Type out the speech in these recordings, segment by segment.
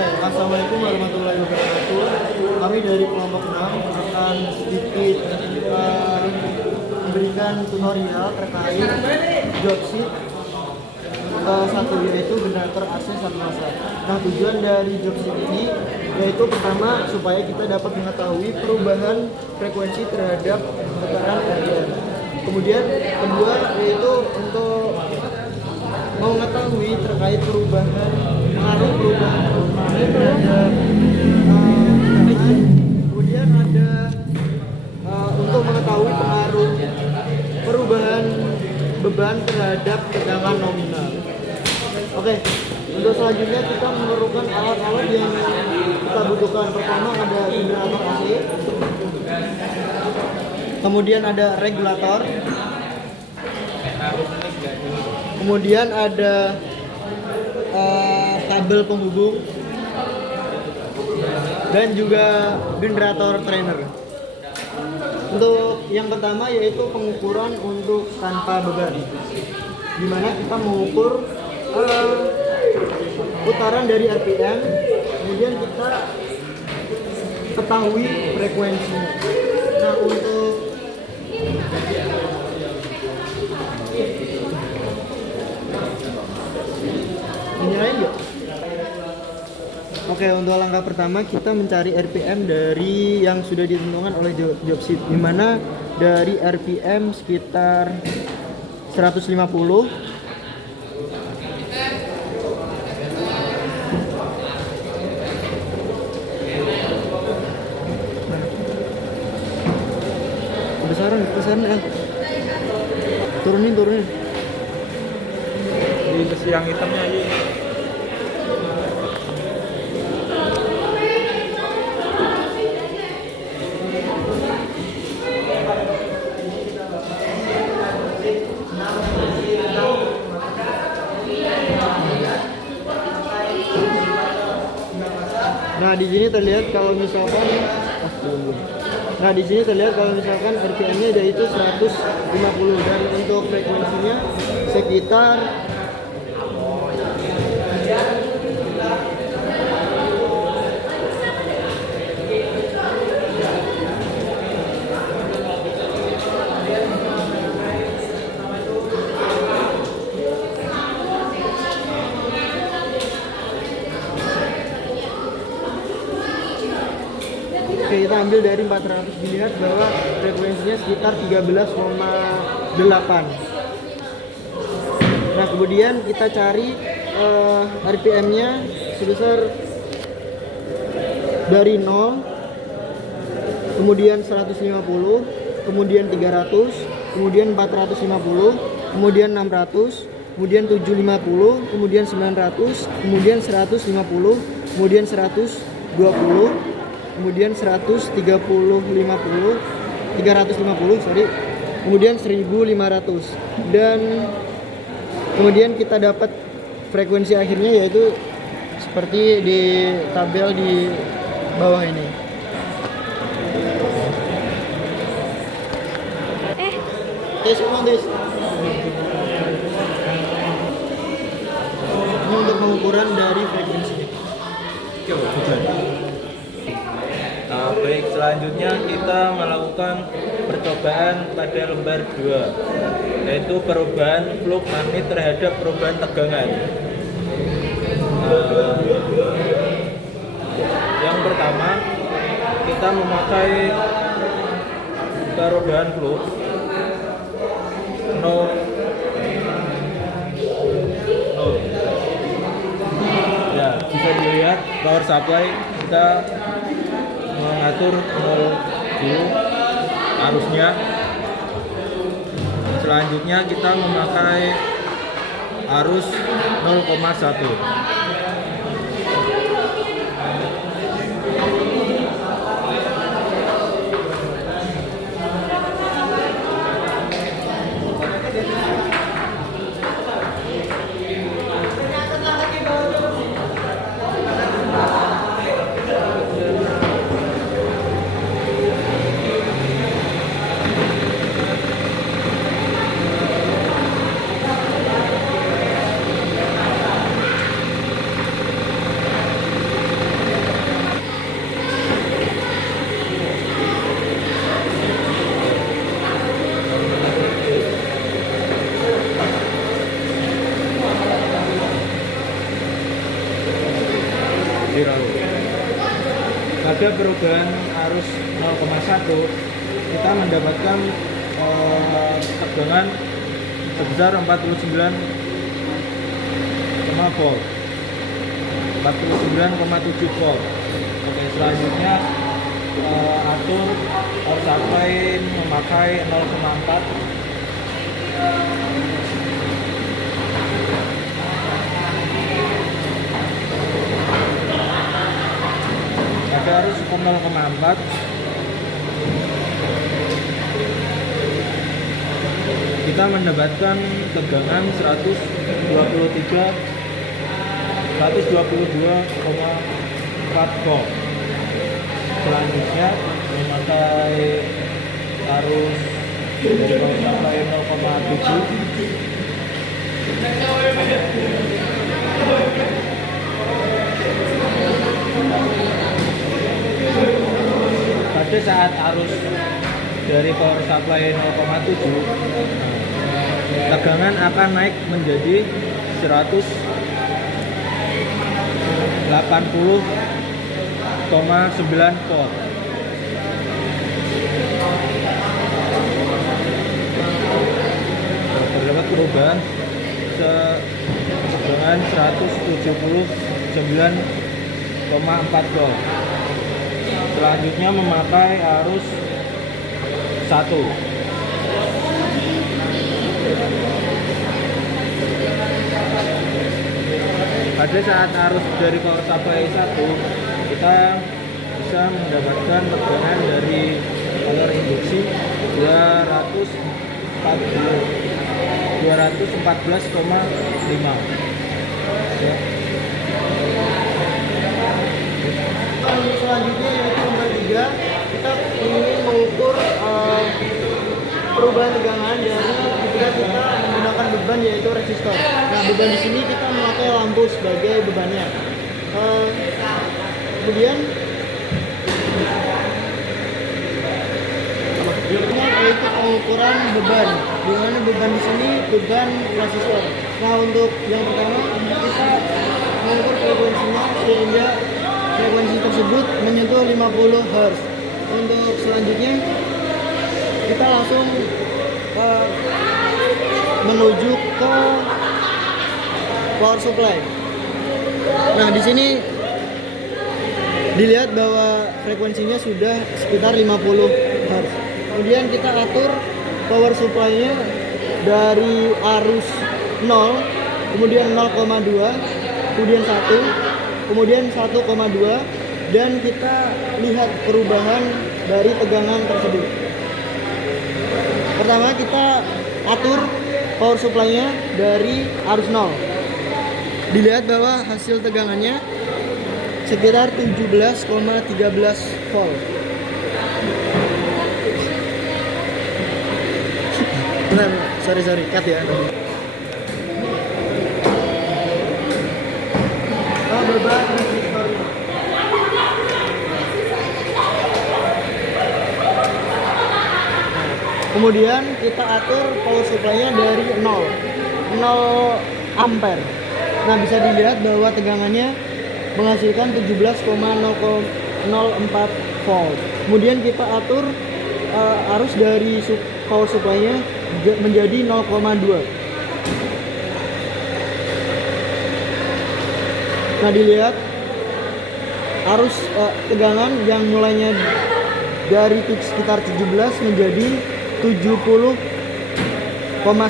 Oke, Assalamualaikum warahmatullahi wabarakatuh. Kami dari kelompok 6 akan sedikit memberikan tutorial terkait dropship satu, yaitu generator AC satu masa. Nah, tujuan dari dropship ini yaitu pertama supaya kita dapat mengetahui perubahan frekuensi terhadap tekanan RPM. Kemudian kedua yaitu untuk mengetahui terkait perubahan perubahan terhadap tekanan. Kemudian ada untuk mengetahui pengaruh perubahan beban terhadap tegangan nominal. Oke, untuk selanjutnya kita memerlukan alat-alat yang kita butuhkan. Pertama ada generator AC, kemudian ada regulator, kemudian ada kabel penghubung, dan juga generator trainer. Untuk yang pertama yaitu pengukuran untuk tanpa beban, di mana kita mengukur putaran dari RPM, kemudian kita ketahui frekuensinya. Nah, untuk menyalain yuk. Oke, untuk langkah pertama kita mencari RPM dari yang sudah ditentukan oleh dropship, di mana dari RPM sekitar 150. Besaran ya. Turunin. Di besi yang hitamnya aja. Nah, di sini terlihat kalau misalkan RPM-nya yaitu 150, dan untuk frekuensinya sekitar Oke, kita ambil dari 400, dilihat bahwa frekuensinya sekitar 13,8. Nah, kemudian kita cari RPM-nya sebesar dari 0, kemudian 150, kemudian 300, kemudian 450, kemudian 600, kemudian 750, kemudian 900, kemudian 150, kemudian 120, kemudian 350, kemudian 1500, dan kemudian kita dapat frekuensi akhirnya yaitu seperti di tabel di bawah ini. Ini untuk pengukuran dari frekuensinya. Baik, selanjutnya kita melakukan percobaan pada lembar 2, yaitu perubahan flux magnet terhadap perubahan tegangan. Yang pertama, kita memakai perubahan flux 0. Ya, bisa dilihat power supply kita mengatur 0 dulu arusnya. Selanjutnya kita memakai arus 0,1. zero. Pada perubahan arus 0,1 kita mendapatkan tegangan sebesar 49 volt, 49,7 volt. Oke, selanjutnya atur power supply memakai 0,4. Pada arus 0,4 kita mendapatkan tegangan 122,4 volt. Selanjutnya memakai arus dari power supply 0,7. Pada saat arus dari power supply 0,7, tegangan akan naik menjadi 180,9 volt. Terdapat perubahan tegangan 179,4 volt. Selanjutnya memakai arus 1. Pada saat arus dari power supply 1, kita bisa mendapatkan tegangan dari motor induksi 214,5. Ya. Selanjutnya yaitu nomor 3, kita ingin mengukur perubahan tegangan dari ketika kita menggunakan beban yaitu resistor. Nah, beban di sini kita memakai lampu sebagai bebannya. Kemudian yaitu pengukuran beban. Di mana beban di sini beban resistor. Nah, untuk yang pertama kita mengukur frekuensinya sehingga frekuensi tersebut menyentuh 50 Hz. Untuk selanjutnya kita langsung menuju ke power supply. Nah, di sini dilihat bahwa frekuensinya sudah sekitar 50 Hz. Kemudian kita atur power supply-nya dari arus 0, kemudian 0,2, kemudian 1, kemudian 1,2, dan kita lihat perubahan dari tegangan tersebut. Pertama kita atur power supply-nya dari arus 0. Dilihat bahwa hasil tegangannya sekitar 17,13 volt. Nah, sorry, cut ya. Beban resistornya. Kemudian kita atur power supply-nya dari 0 ampere. Nah, bisa dilihat bahwa tegangannya menghasilkan 17,04 volt. Kemudian kita atur arus dari power supply-nya menjadi 0,2. Nah, dilihat arus tegangan yang mulainya dari sekitar 17 menjadi 70,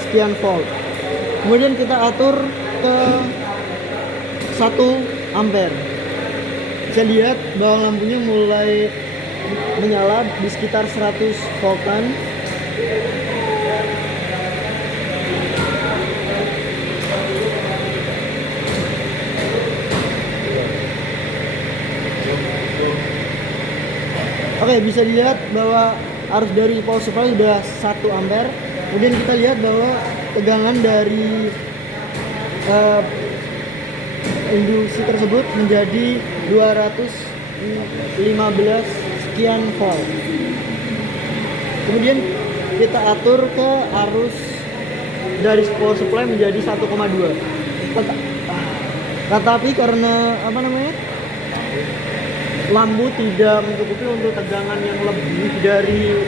sekian volt. Kemudian kita atur ke 1 ampere. Bisa lihat bahwa lampunya mulai menyala di sekitar 100 voltan. Oke, bisa dilihat bahwa arus dari power supply sudah 1 ampere. Kemudian kita lihat bahwa tegangan dari induksi tersebut menjadi 215 sekian volt. Kemudian kita atur ke arus dari power supply menjadi 1,2. Tetapi karena lampu tidak mencukupi untuk tegangan yang lebih dari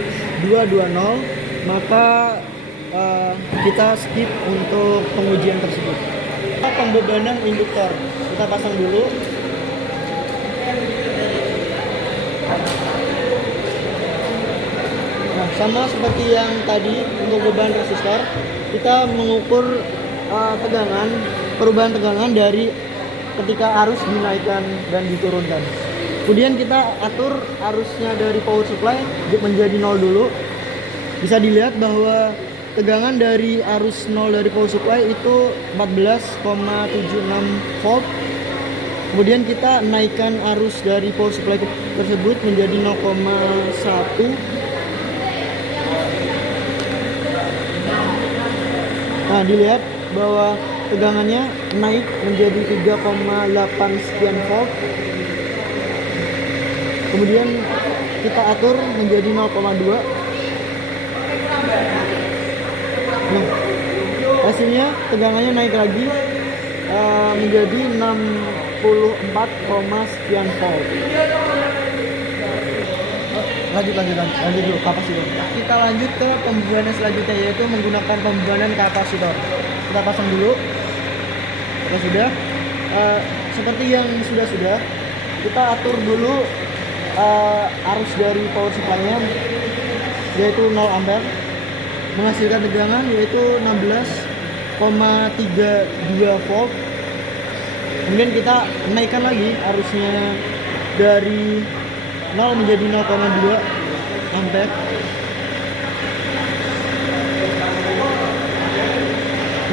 220, maka kita skip untuk pengujian tersebut. Pembebanan induktor kita pasang dulu. Nah, sama seperti yang tadi untuk beban resistor, kita mengukur perubahan tegangan dari ketika arus dinaikkan dan diturunkan. Kemudian kita atur arusnya dari power supply menjadi 0 dulu. Bisa dilihat bahwa tegangan dari arus 0 dari power supply itu 14,76 volt. Kemudian kita naikkan arus dari power supply tersebut menjadi 0,1. Nah, dilihat bahwa tegangannya naik menjadi 3,8 sekian volt. Kemudian kita atur menjadi 0,2. Nah, hasilnya tegangannya naik lagi menjadi 64, sekian volt. Lanjut dulu kapasitor. Kita lanjut ke pembebanan selanjutnya, yaitu menggunakan pembebanan kapasitor. Kita pasang dulu. Oke, sudah. Seperti yang sudah kita atur dulu arus dari power supply-nya, yaitu 0 ampere, menghasilkan tegangan yaitu 16,32 volt. Kemudian kita naikkan lagi arusnya dari 0 menjadi 0,2 ampere,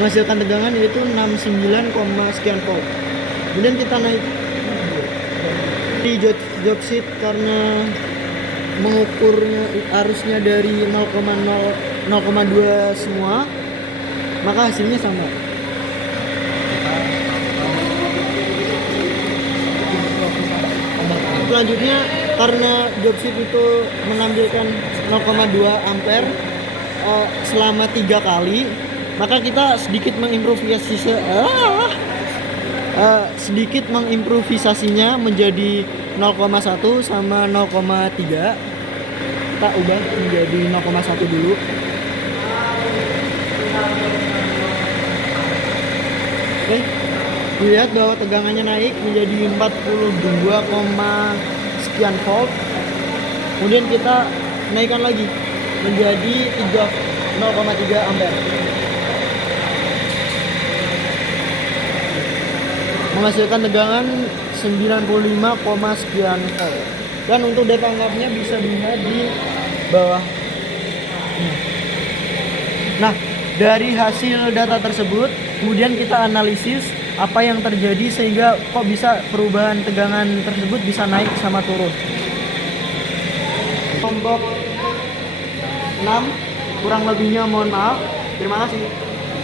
menghasilkan tegangan yaitu 69, sekian volt. Kemudian kita naik di job sheet karena mengukurnya arusnya dari 0,2 semua, maka hasilnya sama. Selanjutnya, karena job sheet itu menampilkan 0,2 ampere selama 3 kali, maka kita sedikit mengimprovisasinya menjadi 0,1 sama 0,3. Kita ubah menjadi 0,1 dulu. Oke, dilihat bahwa tegangannya naik menjadi 42, sekian volt. Kemudian kita naikkan lagi menjadi 0,3 ampere, menghasilkan tegangan 95, sekian volt. Dan untuk data lengkapnya bisa dilihat di bawah. Nah, dari hasil data tersebut kemudian kita analisis apa yang terjadi sehingga kok bisa perubahan tegangan tersebut bisa naik sama turun. Kelompok 6 kurang lebihnya mohon maaf. Terima kasih.